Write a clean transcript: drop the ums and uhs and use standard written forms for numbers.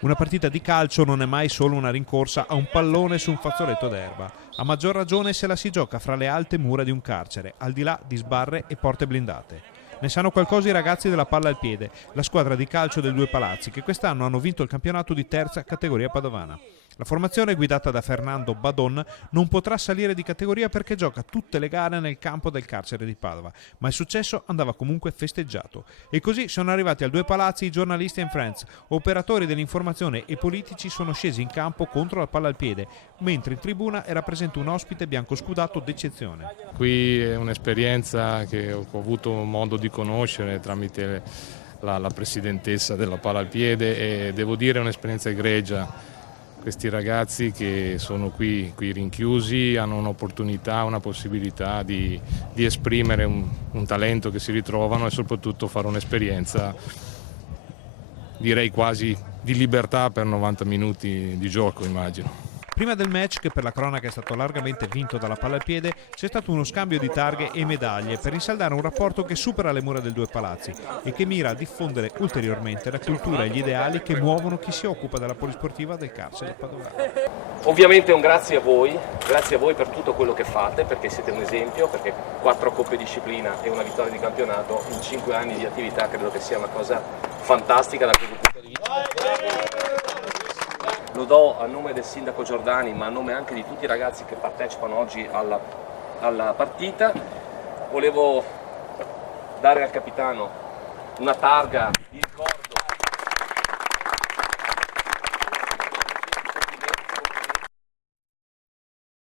Una partita di calcio non è mai solo una rincorsa a un pallone su un fazzoletto d'erba. A maggior ragione se la si gioca fra le alte mura di un carcere, al di là di sbarre e porte blindate. Ne sanno qualcosa i ragazzi della Palla al Piede, la squadra di calcio dei Due Palazzi, che quest'anno hanno vinto il campionato di terza categoria padovana. La formazione, guidata da Fernando Badon, non potrà salire di categoria perché gioca tutte le gare nel campo del carcere di Padova, ma il successo andava comunque festeggiato. E così sono arrivati al Due Palazzi i giornalisti and friends, operatori dell'informazione e politici sono scesi in campo contro la Palla al Piede, mentre in tribuna era presente un ospite biancoscudato d'eccezione. Qui è un'esperienza che ho avuto modo di conoscere tramite la presidentessa della Palla al Piede e devo dire è un'esperienza egregia. Questi ragazzi che sono qui rinchiusi hanno un'opportunità, una possibilità di esprimere un talento che si ritrovano e soprattutto fare un'esperienza, direi quasi di libertà per 90 minuti di gioco, immagino. Prima del match, che per la cronaca è stato largamente vinto dalla Palla al Piede, c'è stato uno scambio di targhe e medaglie per rinsaldare un rapporto che supera le mura del Due Palazzi e che mira a diffondere ulteriormente la cultura e gli ideali che muovono chi si occupa della polisportiva del carcere padovano. Ovviamente un grazie a voi per tutto quello che fate, perché siete un esempio, perché 4 coppe disciplina e una vittoria di campionato in 5 anni di attività credo che sia una cosa fantastica da questo punto di vista. Lo do a nome del sindaco Giordani, ma a nome anche di tutti i ragazzi che partecipano oggi alla partita. Volevo dare al capitano una targa di ricordo.